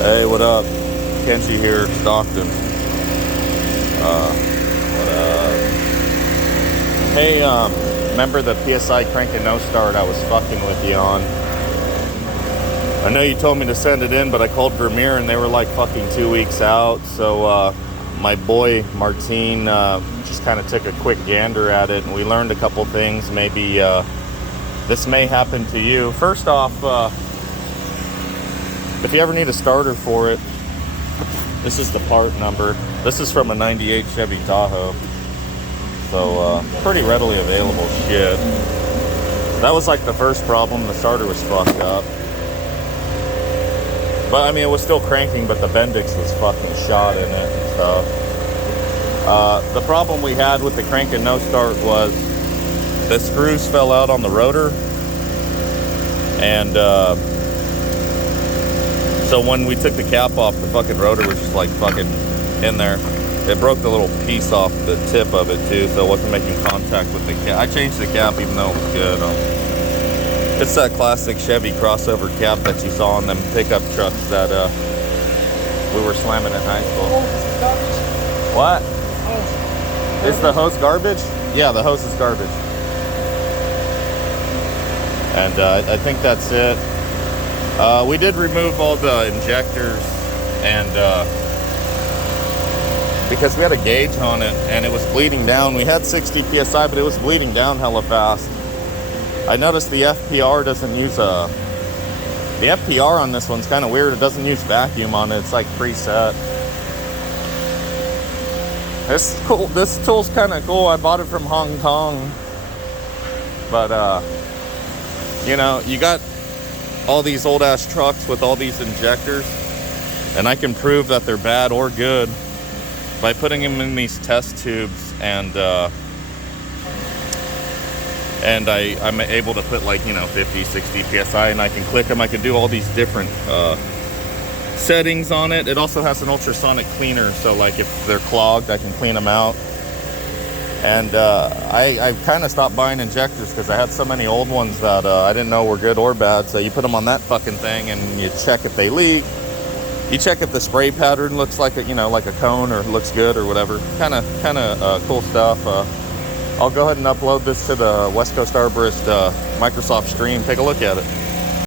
Hey, what up? Kenji here, Stockton. What up? Hey, remember the PSI crank and no start I was fucking with you on? I know you told me to send it in, but I called Vermeer and they were like fucking 2 weeks out. So, my boy Martine just kind of took a quick gander at it and we learned a couple things. Maybe this may happen to you. First off, if you ever need a starter for it, this is the part number. This is from a 98 Chevy Tahoe. So, pretty readily available shit. That was like the first problem. The starter was fucked up. But, I mean, it was still cranking, but the Bendix was fucking shot in it and stuff. The problem we had with the crank and no start was the screws fell out on the rotor. And, so when we took the cap off, the fucking rotor was just like fucking in there. It broke the little piece off the tip of it too, so it wasn't making contact with the cap. I changed the cap even though it was good. It's that classic Chevy crossover cap that you saw on them pickup trucks that we were slamming in high school. What? Is the hose garbage? Yeah, the hose is garbage. And I think that's it. We did remove all the injectors and because we had a gauge on it and it was bleeding down. We had 60 PSI, but it was bleeding down hella fast. I noticed the FPR doesn't use the FPR on this one's kind of weird. It doesn't use vacuum on it. It's like preset. This is cool. This tool's kind of cool. I bought it from Hong Kong. But, you know, you got all these old ass trucks with all these injectors, and I can prove that they're bad or good by putting them in these test tubes, and I'm able to put like, you know, 50, 60 PSI, and I can click them. I can do all these different settings on it. It also has an ultrasonic cleaner, so like if they're clogged, I can clean them out. And I kind of stopped buying injectors because I had so many old ones that I didn't know were good or bad. So you put them on that fucking thing and you check if they leak. You check if the spray pattern looks like a, you know, like a cone or looks good or whatever. Kind of cool stuff. I'll go ahead and upload this to the West Coast Arborist Microsoft Stream. Take a look at it.